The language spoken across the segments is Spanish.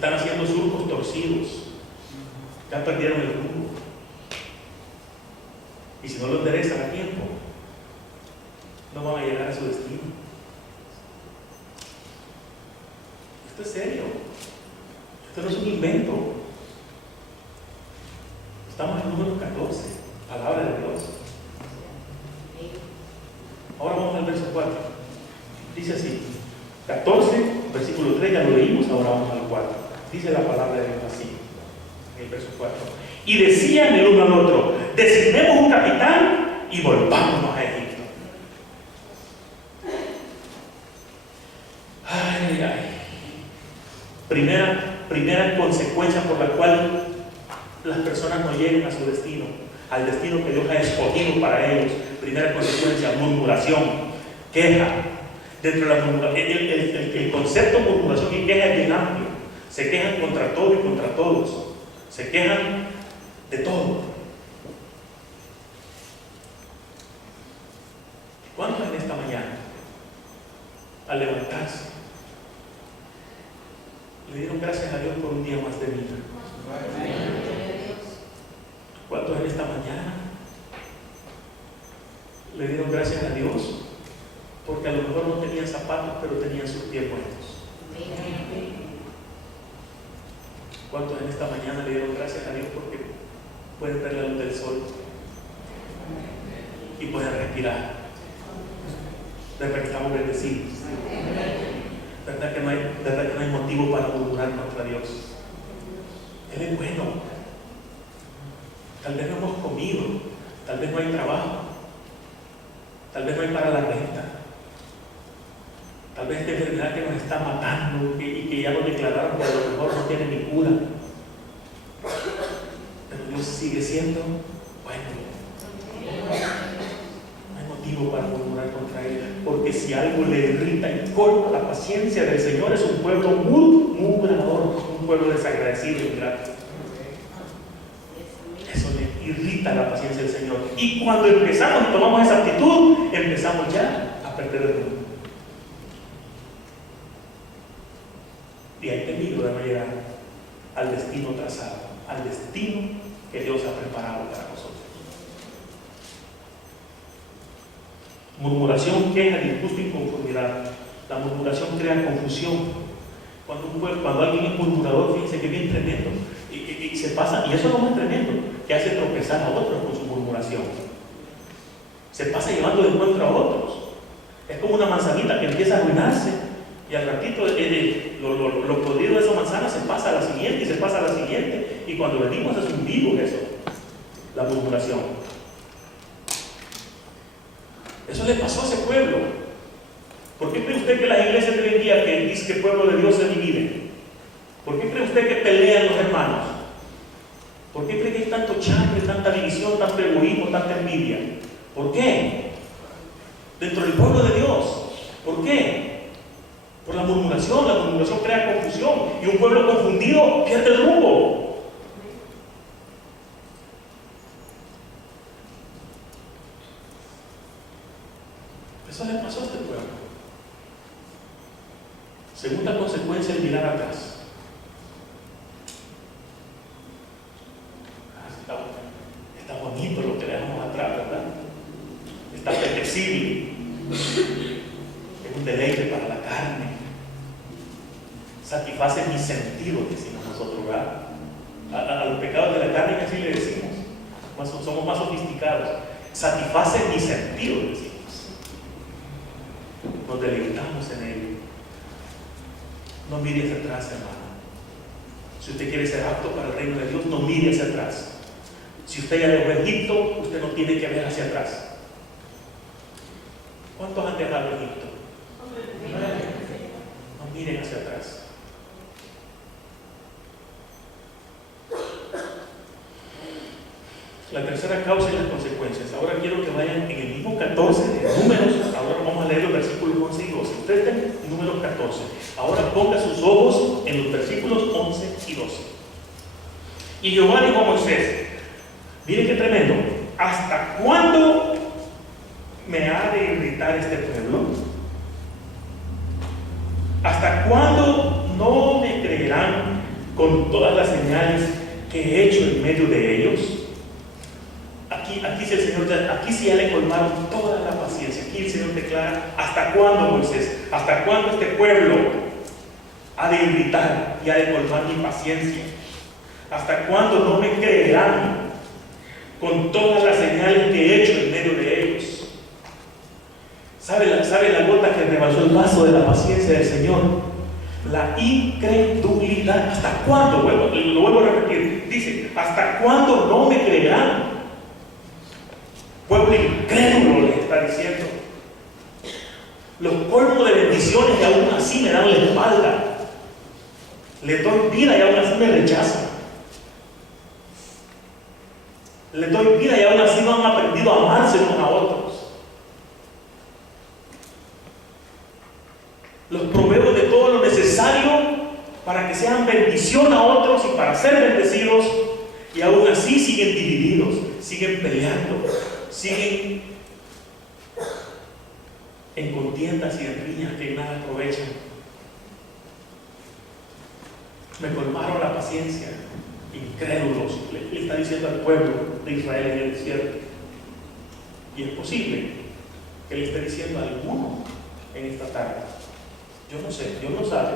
Están haciendo surcos torcidos. Ya perdieron el rumbo. Y si no lo enderezan a tiempo, no van a llegar a su destino. Esto es serio. Esto no es un invento. Estamos en número 14, palabra de Dios. Ahora vamos al verso 4. Dice así, 14, versículo 3, ya lo leímos, ahora vamos al 4. Dice la palabra de Dios así, en el verso 4. Y decían el uno al otro, designemos un capitán y volvámonos a Egipto. Ay, ay. Primera consecuencia por la cual las personas no llegan a su destino, al destino que Dios ha escogido para ellos. Primera consecuencia, murmuración, queja. Dentro de la murmuración, el concepto de murmuración y queja es bien amplio. Se quejan contra todo y contra todos. Se quejan de todo. ¿Cuántos en esta mañana, al levantarse, le dieron gracias a Dios por un día más de vida? ¿Cuántos en esta mañana le dieron gracias a Dios porque a lo mejor no tenían zapatos pero tenían sus pies buenos? ¿Cuántos en esta mañana le dieron gracias a Dios porque pueden ver la luz del sol y pueden respirar? ¿Verdad que estamos bendecidos? ¿Verdad que no hay motivo para murmurar contra Dios? Él es bueno. Tal vez no hemos comido, tal vez no hay trabajo, tal vez no hay para la renta, tal vez esta enfermedad que nos está matando y que ya lo declararon que a lo mejor no tiene ni cura, pero Dios sigue siendo bueno. No hay motivo para murmurar contra Él, porque si algo le irrita y corta la paciencia del Señor, es un pueblo murmurador, un pueblo desagradecido y ingrato. Irrita la paciencia del Señor. Y cuando empezamos y tomamos esa actitud, empezamos ya a perder el rumbo. Y hay peligro de no llegar al destino trazado, al destino que Dios ha preparado para nosotros. Murmuración, queja, disgusto, inconformidad. La murmuración crea confusión. Cuando alguien es murmurador, fíjense que es bien tremendo. Y se pasa, y eso es lo más tremendo, que hace tropezar a otros con su murmuración. Se pasa llevando de encuentro a otros. Es como una manzanita que empieza a arruinarse y al ratito lo podrido de esa manzana se pasa a la siguiente y se pasa a la siguiente, y cuando venimos es un virus eso, la murmuración. Eso le pasó a ese pueblo. ¿Por qué cree usted que las iglesias de hoy en día que dice que el pueblo de Dios se divide? ¿Por qué cree usted que pelean los hermanos? ¿Por qué cree que hay tanto chambre, tanta división, tanto egoísmo, tanta envidia? ¿Por qué? Dentro del pueblo de Dios. ¿Por qué? Por la murmuración. La murmuración crea confusión y un pueblo confundido pierde el rumbo. Eso le pasó a este pueblo. Segunda consecuencia, el mirar atrás. Está bonito lo que dejamos atrás, ¿verdad? Está apetecible. Es un deleite para la carne. Satisface mis sentidos, decimos nosotros, ¿verdad? A los pecados de la carne que así le decimos. Somos más sofisticados. Satisface mis sentidos, decimos. Nos deleitamos en él. No mire hacia atrás, hermano. Si usted quiere ser apto para el reino de Dios, no mire hacia atrás. Si usted ya dejó Egipto, usted no tiene que ver hacia atrás. ¿Cuántos han dejado Egipto? No miren hacia atrás. La tercera causa y las consecuencias. Ahora quiero que vayan en el mismo 14 de Números. Ahora vamos a leer los versículos 11 y 12. Ustedes están en Números 14. Ahora ponga sus ojos en los versículos 11 y 12. Y Jehová dijo a Moisés, miren qué tremendo, ¿hasta cuándo me ha de irritar este pueblo? ¿Hasta cuándo no me creerán con todas las señales que he hecho en medio de ellos. Aquí sí el Señor, aquí sí ya le colmaron toda la paciencia. Aquí el Señor declara: ¿hasta cuándo, Moisés? ¿Hasta cuándo este pueblo ha de irritar y ha de colmar mi paciencia? ¿Hasta cuándo no me creerán con todas las señales que he hecho en medio de ellos? ¿Sabe la gota que rebasó el vaso de la paciencia del Señor? La incredulidad. ¿Hasta cuándo? Lo vuelvo a repetir. Dice: ¿hasta cuándo no me creerán? Pueblo incrédulo, les está diciendo. Los colmos de bendiciones y aún así me dan la espalda. Les doy vida y aún así me rechazan. Les doy vida y aún así no han aprendido a amarse unos a otros. Los proveo de todo lo necesario para que sean bendición a otros y para ser bendecidos, y aún así siguen divididos, siguen peleando, siguen en contiendas y en riñas que nada aprovechan. Me colmaron la paciencia, incrédulos, le está diciendo al pueblo de Israel en el desierto. Y es posible que le esté diciendo a alguno en esta tarde. Yo no sé, Dios lo sabe.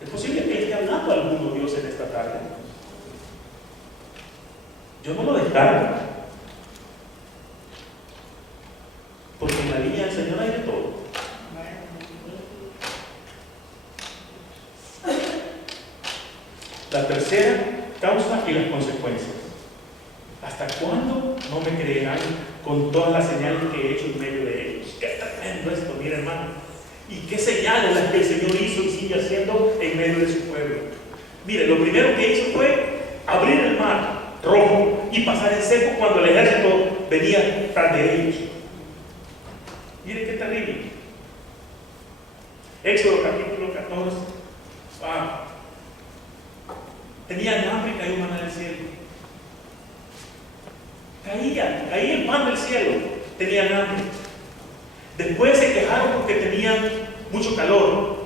Es posible que le esté hablando a alguno Dios en esta tarde. Yo no lo descarto, porque en la línea del Señor hay de todo. La tercera, causa y las consecuencias. ¿Hasta cuándo no me creerán con todas las señales que he hecho en medio de ellos? Qué tremendo esto, mira, hermano. Y qué señales las que el Señor hizo y sigue haciendo en medio de su pueblo. Mire, lo primero que hizo fue abrir el mar rojo y pasar en seco cuando el ejército venía tras de ellos. Mire qué terrible. Éxodo capítulo 14. Tenían hambre y cayó maná del cielo. Caía el pan del cielo. Tenían hambre. Después se quejaron porque tenían mucho calor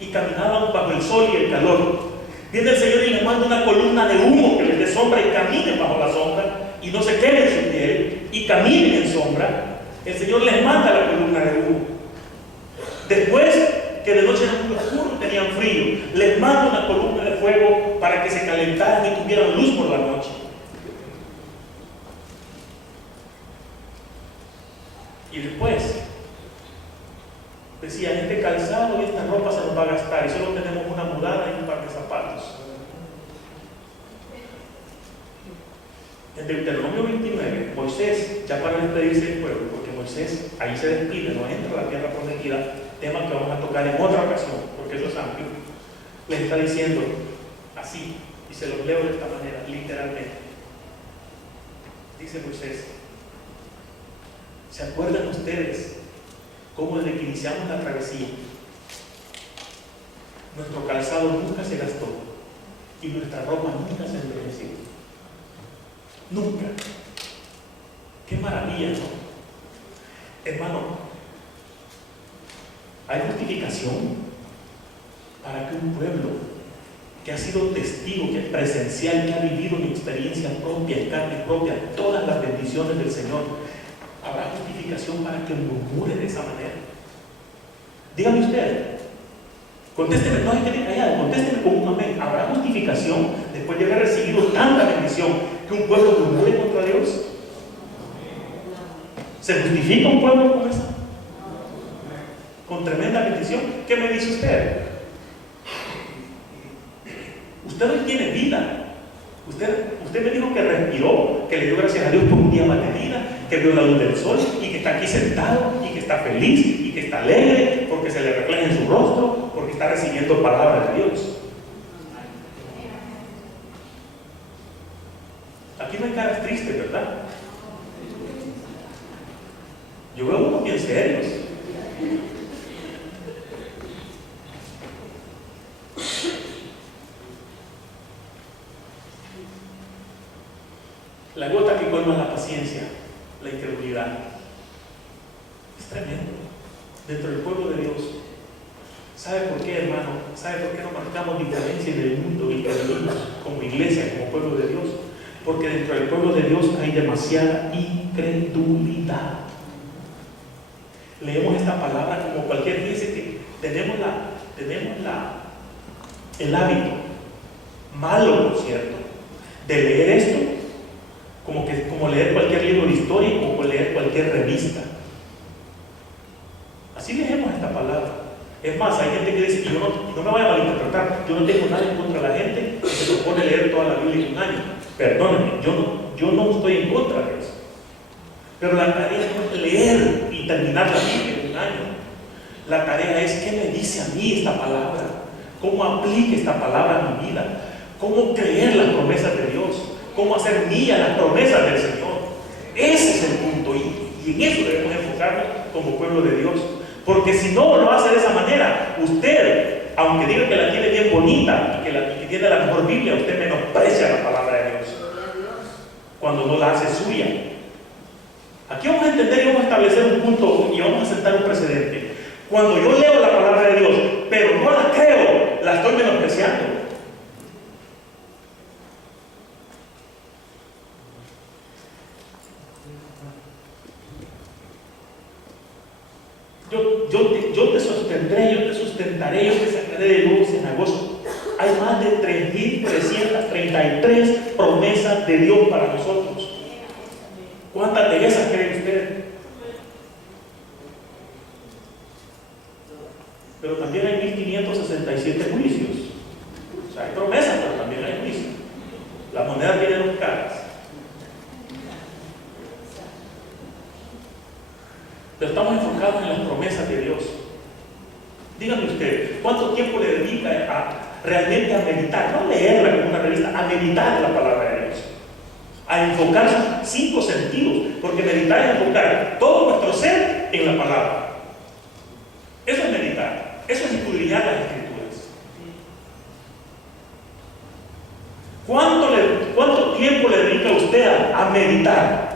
y caminaban bajo el sol y el calor. Viene el Señor y les manda una columna de humo que les dé sombra y caminen bajo la sombra y no se queden su piel y caminen en sombra. El Señor les manda la columna de humo. Después, que de noche era muy oscuro y tenían frío, les manda una columna de fuego para que se calentaran y tuvieran luz por la noche. Y después decía: este calzado y esta ropa se nos va a gastar y solo tenemos una mudada y un par de zapatos. En Deuteronomio 29, Moisés, ya para despedirse del pueblo, porque Moisés ahí se despide, no entra a la tierra prometida, tema que vamos a tocar en otra ocasión, porque eso es amplio, les está diciendo así, y se los leo de esta manera, literalmente. Dice Moisés: ¿se acuerdan ustedes cómo desde que iniciamos la travesía nuestro calzado nunca se gastó y nuestra ropa nunca se envejeció? Nunca. Qué maravilla, ¿no? Hermano, hay justificación para que un pueblo que ha sido testigo, que es presencial, que ha vivido en experiencia propia, en carne propia, todas las bendiciones del Señor, habrá justificación para que murmure de esa manera. Dígame usted, contésteme, no hay que ir callado, contésteme con un amén. ¿Habrá justificación después de haber recibido tanta bendición que un pueblo murmure contra Dios? ¿Se justifica un pueblo con esa? Con tremenda bendición. ¿Qué me dice usted? Usted hoy tiene vida. Usted me dijo que respiró, que le dio gracias a Dios por un día más de vida, que vio la luz del sol y que está aquí sentado y que está feliz y que está alegre porque se le refleja en su rostro, porque está recibiendo palabras de Dios. Aquí no hay caras tristes, ¿verdad? Yo veo unos bien serios. La gota que colma la paciencia, la incredulidad. Es tremendo. Dentro del pueblo de Dios. ¿Sabe por qué, hermano? ¿Sabe por qué no marcamos diferencia en el mundo y vivimos como iglesia, como pueblo de Dios? Porque dentro del pueblo de Dios hay demasiada incredulidad. Leemos esta palabra como cualquier, dice que tenemos el hábito, malo por cierto, de leer esto como leer cualquier libro de historia o leer cualquier revista. Así leemos esta palabra. Es más, hay gente que dice, y no me vaya a malinterpretar, yo no tengo nada en contra de la gente que se propone leer toda la Biblia en un año. Perdónenme, yo no estoy en contra de eso. Pero la tarea no es leer y terminar la Biblia en un año. La tarea es, ¿qué me dice a mí esta palabra? ¿Cómo aplique esta palabra a mi vida? ¿Cómo creer las promesas de Dios? ¿Cómo hacer mía las promesas del Señor? Ese es el punto, y en eso debemos enfocarnos como pueblo de Dios. Porque si no lo hace de esa manera, usted, aunque diga que la tiene bien bonita y que tiene la mejor Biblia, usted menosprecia la palabra de Dios cuando no la hace suya. Aquí vamos a entender y vamos a establecer un punto y vamos a sentar un precedente. Cuando yo leo la palabra de Dios, pero no la creo, la estoy menospreciando. Yo te sostendré, yo te sustentaré, yo te sacaré de luz en agosto. Hay más de 3.333 promesas de Dios para nosotros. ¿Cuántas de esas cree usted? Pero también hay 1.567 juicios. O sea, hay promesas, pero también hay juicios. La moneda tiene dos caras. Pero estamos enfocados en las promesas de Dios. Dígame usted, ¿cuánto tiempo le dedica realmente a meditar? No leerla como una revista, a meditar la palabra de Dios. A enfocar sus 5 sentidos, porque meditar es enfocar todo nuestro ser en la palabra. Eso es meditar, eso es escudriñar las Escrituras. ¿Cuánto tiempo le dedica usted a meditar?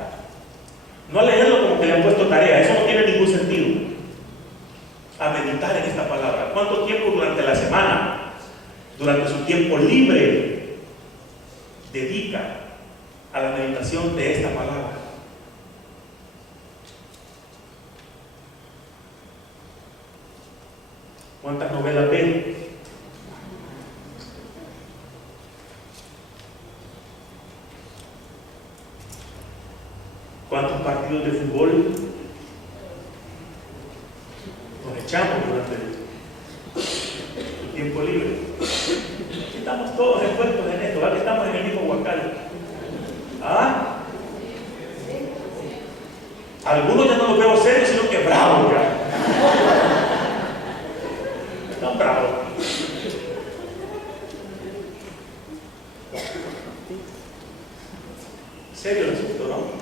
No a leerlo como que le han puesto tarea, eso no tiene ningún sentido. A meditar en esta palabra. ¿Cuánto tiempo durante la semana, durante su tiempo libre, dedica a la meditación de esta palabra? ¿Cuántas novelas ve? ¿Cuántos partidos de fútbol nos echamos durante el tiempo libre? Estamos todos envueltos en esto, ¿verdad? Estamos en el mismo huacal. ¿Ah? Algunos ya no los veo serios, sino que bravos ya. Están bravos. Serio el asunto, ¿no?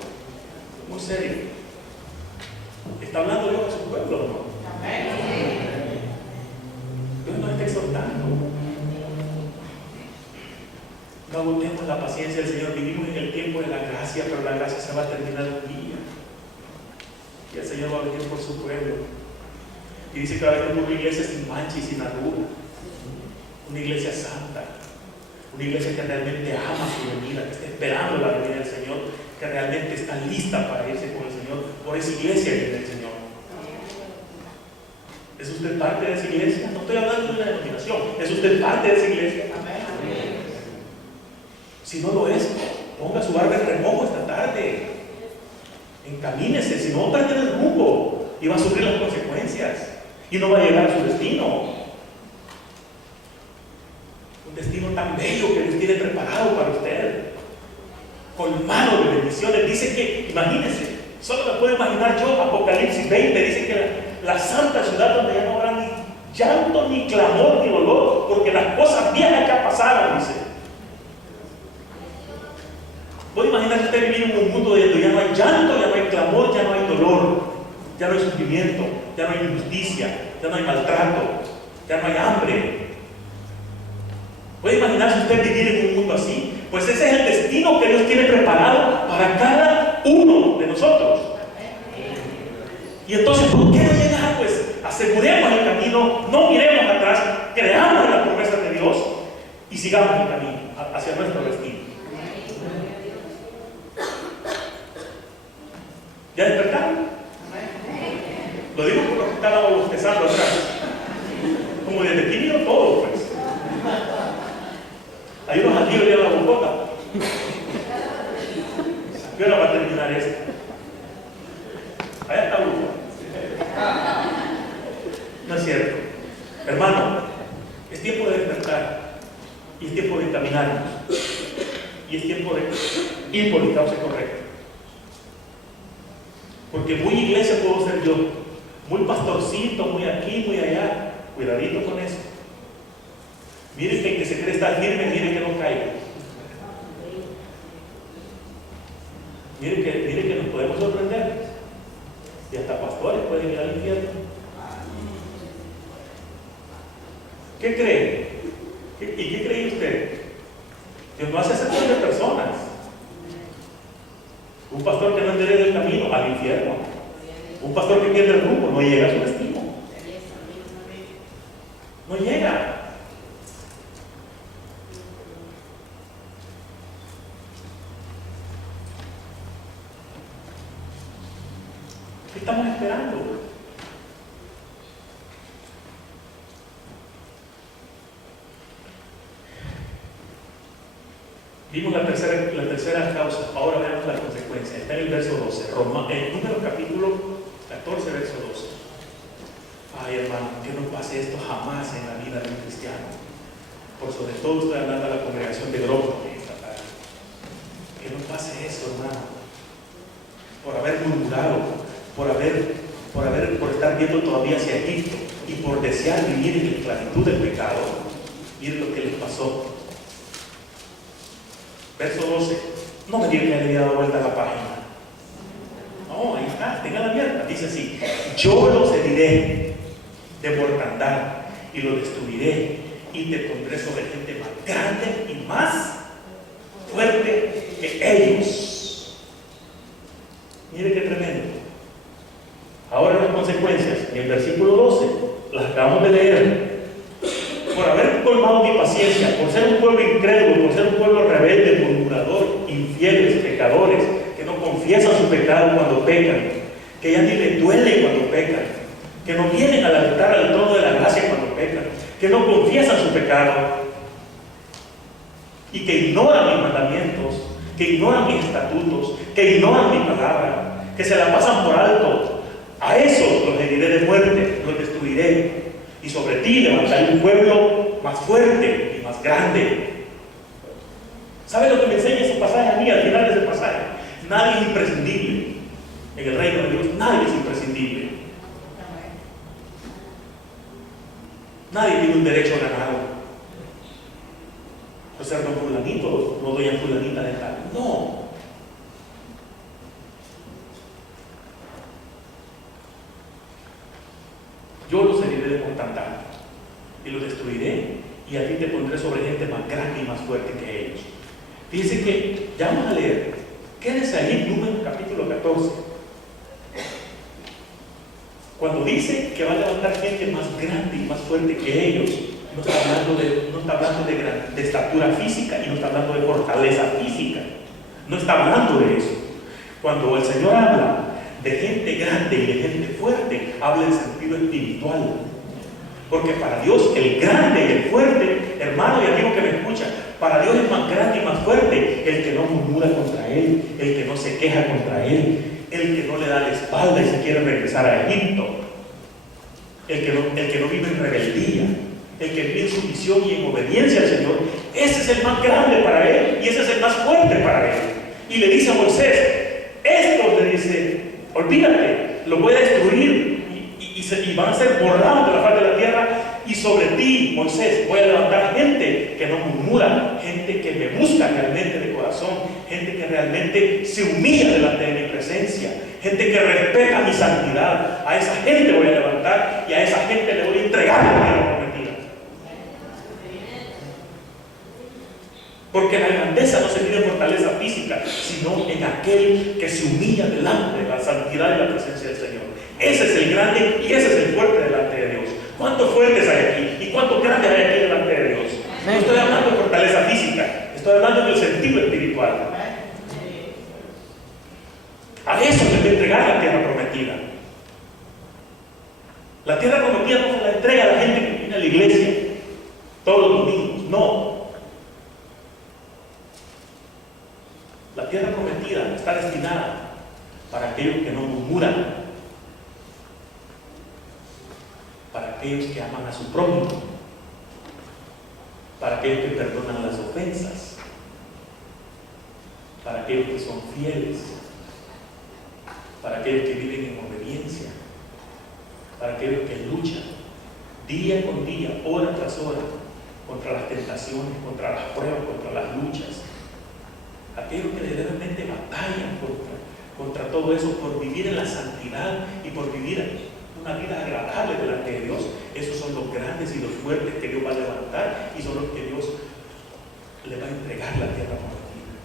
Muy serio. Está hablando Dios a su pueblo, ¿no? Dios nos está exhortando. No agotemos la paciencia del Señor. Vivimos en el tiempo de la gracia, pero la gracia se va a terminar un día. Y el Señor va a venir por su pueblo. Y dice que va a venir por una iglesia sin mancha y sin arruga. Una iglesia santa. Una iglesia que realmente ama su venida, que está esperando la venida del Señor, que realmente está lista para irse con el Señor. Por esa iglesia viene el Señor. ¿Es usted parte de esa iglesia? No estoy hablando de una denominación. ¿Es usted parte de esa iglesia? Amén. Si no lo es, ponga su barba en remojo esta tarde. Encamínese, si no va a perder el rumbo y va a sufrir las consecuencias y no va a llegar a su destino. Un destino tan bello que Dios tiene preparado para usted, colmado de bendiciones. Dice que, imagínense, solo me puedo imaginar yo, Apocalipsis 20, dice que la santa ciudad donde ya no habrá ni llanto, ni clamor, ni dolor, porque las cosas viejas ya pasaron, dice. Puede imaginar usted vivir en un mundo donde ya no hay llanto, ya no hay clamor, ya no hay dolor, ya no hay sufrimiento, ya no hay injusticia, ya no hay maltrato, ya no hay hambre. ¿Puede imaginarse usted vivir en un mundo así? Pues ese es el destino que Dios tiene preparado para cada uno de nosotros. Y entonces, ¿por qué no llegar? Pues aseguremos el camino, no miremos atrás, creamos en la Dios y sigamos el camino hacia nuestro destino. ¿Ya despertaron? Lo digo por los que estaban bostezando atrás. Como desde aquí vino todo, pues. Hay unos aquí de la bocota. ¿Qué hora va a terminar esto? Allá está uno. No es cierto. Hermano, es tiempo de despertar. Y es tiempo de encaminarnos. Y es tiempo de ir por el cauce correcto. Porque muy iglesia puedo ser yo. Muy pastorcito, muy aquí, muy allá. Cuidadito con eso. Miren que el que se cree estar firme, miren que no caiga. Miren que nos podemos sorprender. Y hasta pastores pueden ir al infierno. ¿Qué cree? ¿Y qué cree usted? Dios no hace acepción de personas. Un pastor que no endereza el camino, al infierno. Un pastor que pierde el rumbo, no llega a su destino. No llega. ¿Qué estamos esperando? Vimos la tercera causa, ahora veamos la consecuencia. Está en el verso 12, Números capítulo 14, verso 12. Ay, hermano, que no pase esto jamás en la vida de un cristiano. Por sobre todo estoy hablando a la congregación de Grosso esta tarde. Que no pase eso, hermano. Por haber murmurado, por estar viendo todavía hacia Egipto y por desear vivir en la esclavitud del pecado. Miren lo que les pasó. Verso 12. No me diga que le había dado vuelta a la página. No, ahí está, tengan abierta. Dice así: yo los heriré de mortandad y los destruiré y te pondré sobre gente más grande y más fuerte que ellos. Mire qué tremendo. Ahora las consecuencias, en el versículo 12, las acabamos de leer. Por haber colmado mi paciencia, por ser un pueblo incrédulo, por ser un pueblo rebelde, murmurador, infieles, pecadores, que no confiesan su pecado cuando pecan, que ya ni les duele cuando pecan, que no vienen al altar, al trono de la gracia cuando pecan, que no confiesan su pecado y que ignoran mis mandamientos, que ignoran mis estatutos, que ignoran mi palabra, que se la pasan por alto. A esos los heriré de muerte, los destruiré. Y sobre ti levantaré un pueblo más fuerte y más grande. ¿Sabe lo que me enseña ese pasaje a mí al final de ese pasaje? Nadie es imprescindible. En el reino de Dios nadie es imprescindible. Nadie tiene un derecho ganado. Pues ser don fulanito, no doy a fulanita de tal. No. Yo los heriré de mortandad y los destruiré, y a ti te pondré sobre gente más grande y más fuerte que ellos. Fíjense que, ya vamos a leer, quédense ahí en Números capítulo 14. Cuando dice que va a levantar gente más grande y más fuerte que ellos, no está hablando de estatura física y no está hablando de fortaleza física. No está hablando de eso. Cuando el Señor habla de gente grande y de gente fuerte, habla en sentido espiritual. Porque para Dios el grande y el fuerte, hermano y amigo que me escucha, para Dios es más grande y más fuerte el que no murmura contra Él, el que no se queja contra Él, el que no le da la espalda y se quiere regresar a Egipto, el que no vive en rebeldía, el que vive en sumisión y en obediencia al Señor. Ese es el más grande para Él y ese es el más fuerte para Él. Y le dice a Moisés, estos, le dice, olvídate, lo voy a destruir y van a ser borrados de la faz de la tierra, y sobre ti, Moisés, voy a levantar gente que no murmura, gente que me busca realmente de corazón, gente que realmente se humilla delante de mi presencia, gente que respeta mi santidad. A esa gente voy a levantar y a esa gente le voy a entregar la tierra prometida. Porque la grandeza no se mide en fortaleza física, sino en aquel que se humilla delante de la santidad y la presencia del Señor. Ese es el grande y ese es el fuerte delante de Dios. ¿Cuántos fuertes hay aquí? ¿Y cuántos grandes hay aquí delante de Dios? No estoy hablando de fortaleza física, estoy hablando del sentido espiritual. A eso se le entregar la tierra prometida. La tierra prometida no se la entrega a la gente que viene a la iglesia todos los domingos, no. La tierra prometida está destinada para aquellos que no murmuran, para aquellos que aman a su prójimo, para aquellos que perdonan las ofensas, para aquellos que son fieles, para aquellos que viven en obediencia, para aquellos que luchan día con día, hora tras hora, contra las tentaciones, contra las pruebas, contra las luchas. Aquellos que verdaderamente batallan contra todo eso, por vivir en la santidad y por vivir una vida agradable delante de Dios. Esos son los grandes y los fuertes que Dios va a levantar, y son los que Dios le va a entregar la tierra prometida.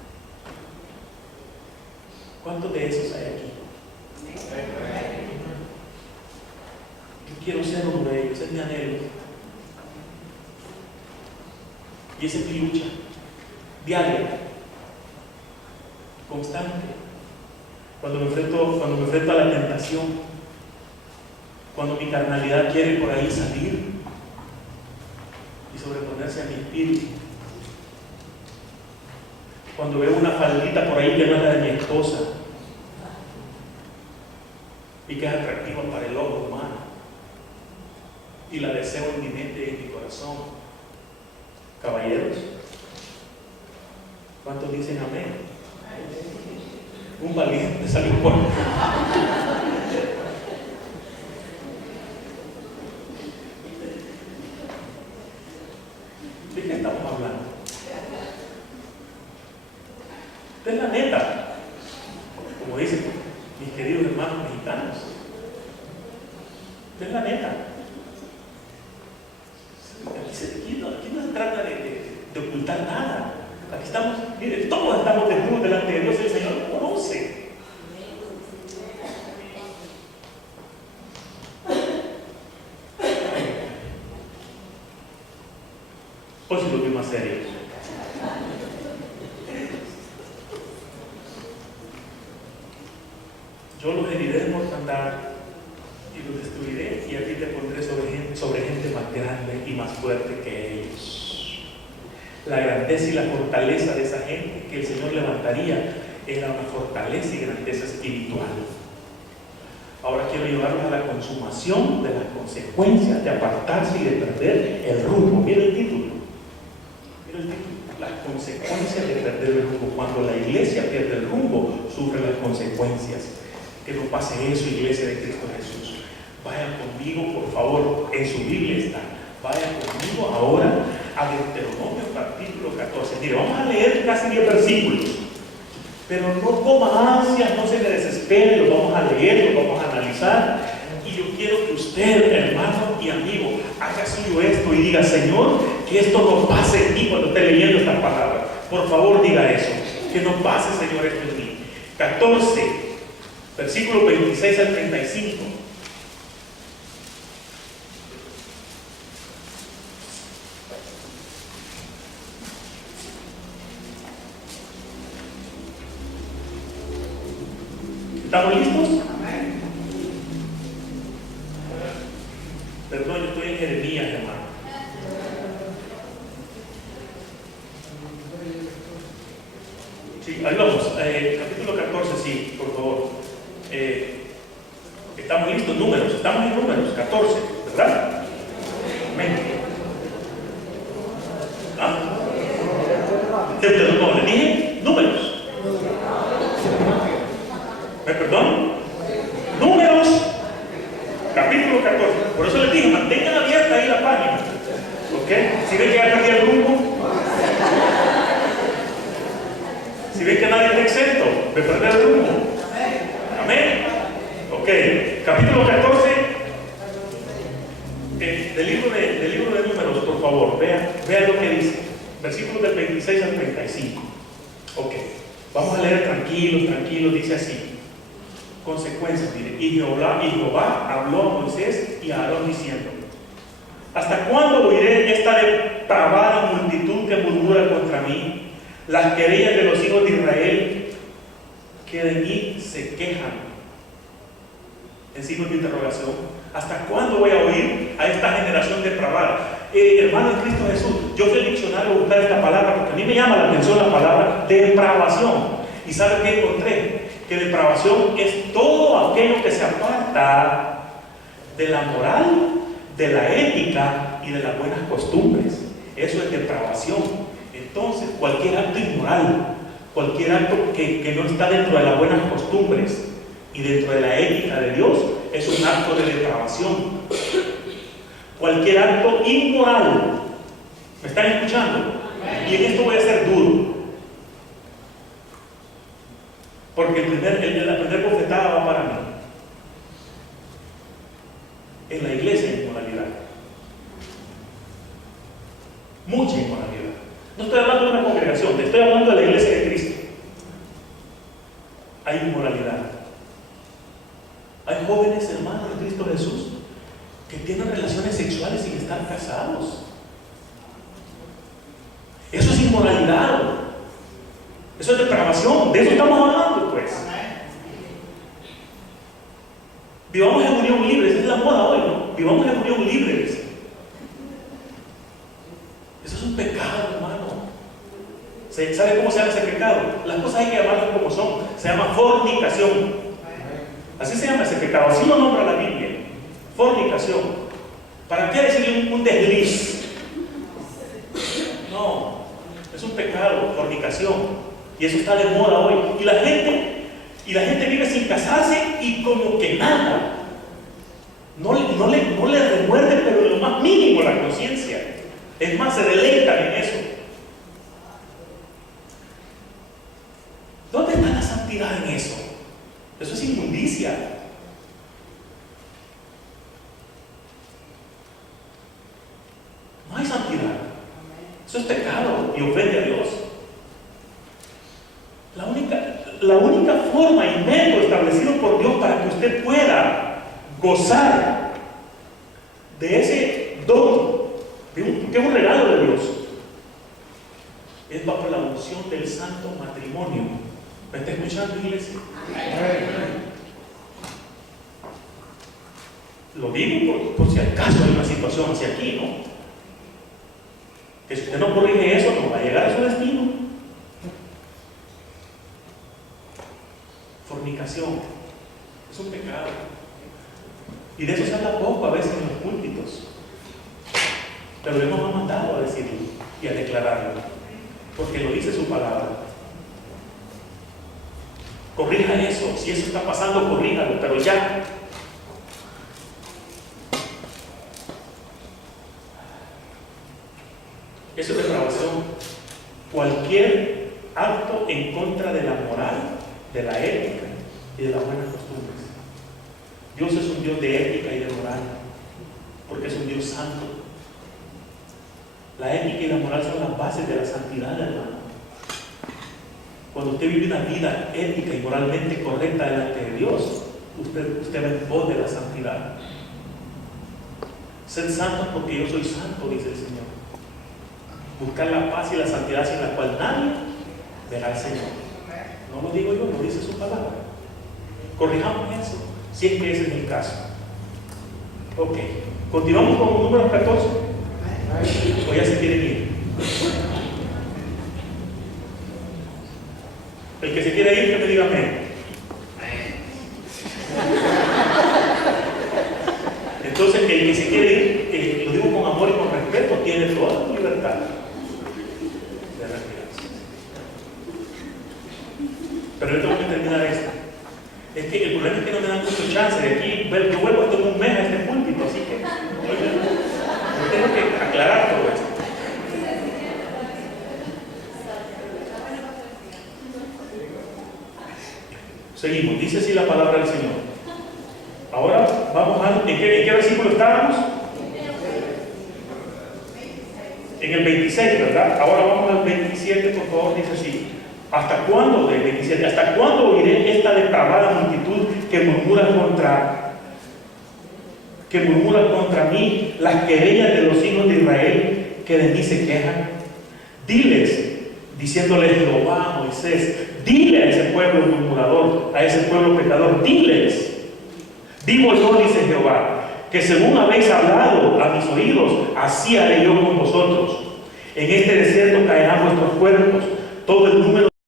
¿Cuántos de esos hay aquí? Yo quiero ser uno de ellos, es mi anhelo. Y esa es mi lucha diaria, constante. Cuando me enfrento a la tentación, cuando mi carnalidad quiere por ahí salir y sobreponerse a mi espíritu, cuando veo una faldita por ahí que no es la de mi esposa y que es atractiva para el ojo humano, y la deseo en mi mente y en mi corazón. Caballeros, ¿cuántos dicen amén? Un valiente salió por ¿de qué estamos hablando? Esta es la neta, como dicen mis queridos hermanos mexicanos. Esta es la neta. Aquí no se trata de ocultar nada. Aquí estamos, miren, todos estamos desnudos delante de Dios. El Señor nos conoce. Hoy sí lo vi más serio. Yo los heriré de mortandad y los destruiré, y a ti te pondré sobre gente más grande y más fuerte que ellos. La grandeza y la fortaleza de esa gente que el Señor levantaría era una fortaleza y grandeza espiritual. Ahora quiero llevarlos a la consumación de las consecuencias de apartarse y de perder el rumbo. Mira el título. Mira el título. Las consecuencias de perder el rumbo. Cuando la iglesia pierde el rumbo, sufre las consecuencias. Que no pase eso, iglesia de Cristo Jesús. Vayan conmigo, por favor, en su Biblia está. Vayan conmigo ahora a Deuteronomio capítulo 14. Mire, vamos a leer casi 10 versículos. Pero no coma ansias, no se me desespere, lo vamos a leer, lo vamos a analizar. Y yo quiero que usted, hermano y amigo, haga suyo esto y diga: Señor, que esto no pase en mí cuando esté leyendo estas palabras. Por favor, diga eso. Que no pase, Señor, esto en mí. 14, versículo 26 al 35. ¿Estamos listos? Perdón, yo estoy en Jeremías, hermano. Sí, ahí vamos. Capítulo 14, sí, por favor. Estamos listos, números, estamos en números, 14, ¿verdad? Amén. ¿Ah? No, le dije números. ¿Me perdón? Números, capítulo 14. Por eso les dije, mantengan abierta ahí la página. ¿Ok? Si ven que ya perdí el rumbo, si ven que nadie está exento de perder el rumbo. Amén. Ok, capítulo 14 del libro de Números, por favor. Vean lo que dice. Versículos del 26 al 35. Ok, vamos a leer tranquilos, dice así. Consecuencias, mire. Y Jehová habló a Moisés y a Aarón diciendo: ¿Hasta cuándo oiré esta depravada multitud que murmura contra mí? Las querellas de los hijos de Israel que de mí se quejan. En signo de interrogación. ¿Hasta cuándo voy a oír a esta generación depravada? Hermano en Cristo Jesús, yo fui al diccionario a buscar esta palabra porque a mí me llama la atención la palabra depravación. ¿Y sabe qué encontré? Que depravación es todo aquello que se aparta de la moral, de la ética y de las buenas costumbres. Eso es depravación. Entonces, cualquier acto inmoral, cualquier acto que no está dentro de las buenas costumbres y dentro de la ética de Dios, es un acto de depravación. Cualquier acto inmoral. ¿Me están escuchando? Y en esto voy a ser duro. Porque la primera bofetada va para mí. En la iglesia hay inmoralidad. Mucha inmoralidad. No estoy hablando de una congregación, estoy hablando de la iglesia de Cristo. Hay inmoralidad. Hay jóvenes hermanos de Cristo Jesús que tienen relaciones sexuales sin estar casados. Eso es inmoralidad. Eso es depravación. De eso estamos hablando, pues. Vivamos en unión libre. Esa es la moda hoy, ¿no? Vivamos en unión libre. Eso es un pecado, hermano. ¿Sabe cómo se llama ese pecado? Las cosas hay que llamarlas como son. Se llama fornicación. Así se llama ese pecado. Así lo nombra la Biblia. Fornicación. ¿Para qué decirle un desliz? No. Es un pecado, fornicación. Y eso está de moda hoy. Y la gente vive sin casarse y como que nada. No le remuerde, pero lo más mínimo la conciencia. Es más, se deleitan en eso. ¿Dónde está la santidad en eso? Eso es inmundicia. No hay santidad. Eso es pecado y ofende a Dios. La única forma y método establecido por Dios para que usted pueda gozar de ese don, que es un regalo de Dios, es bajo la unción del santo matrimonio. ¿Me está escuchando, iglesia? Lo digo por si acaso hay una situación hacia aquí, ¿no? Que si usted no corrige eso, no va a llegar a su destino. Fornicación es un pecado. Y de eso se habla poco a veces en los púlpitos. Pero Él nos ha mandado a decirlo y a declararlo, porque lo dice su palabra. Corrija eso. Si eso está pasando, corríjalo, pero ya. Eso es depravación. Cualquier acto en contra de la moral, de la ética y de las buenas costumbres. Dios es un Dios de ética y de moral, porque es un Dios santo. La ética y la moral son las bases de la santidad, hermano. Cuando usted vive una vida ética y moralmente correcta delante de Dios, usted va en pos de la santidad. Sed santos porque yo soy santo, dice el Señor. Buscar la paz y la santidad sin la cual nadie verá al Señor. No lo digo yo, lo dice su palabra. Corrijamos eso, si es que ese es el caso. Ok, continuamos con el número 14. O ya se quieren ir. El que se quiera ir, que me diga amén. Entonces, el que se quiere ir, lo digo con amor y con respeto, tiene toda la libertad de retirarse. Pero yo tengo que terminar esto. Es que el problema es que no me dan mucho chance de aquí. Yo vuelvo a tomar un mes a este púlpito, así que yo tengo que aclarar todo esto. Seguimos, dice así la palabra del Señor. Ahora vamos a... ¿En qué versículo estábamos? En el 26, ¿verdad? Ahora vamos al 27, por favor, dice así. ¿Hasta cuándo, del 27? ¿Hasta cuándo oiré esta depravada multitud que murmura que murmuran contra mí, las querellas de los hijos de Israel que de mí se quejan. Diles, diciéndole Jehová a Moisés, dile a ese pueblo murmurador, a ese pueblo pecador, diles, vivo yo, dice Jehová, que según habéis hablado a mis oídos, así haré yo con vosotros. En este desierto caerán vuestros cuerpos, todo el número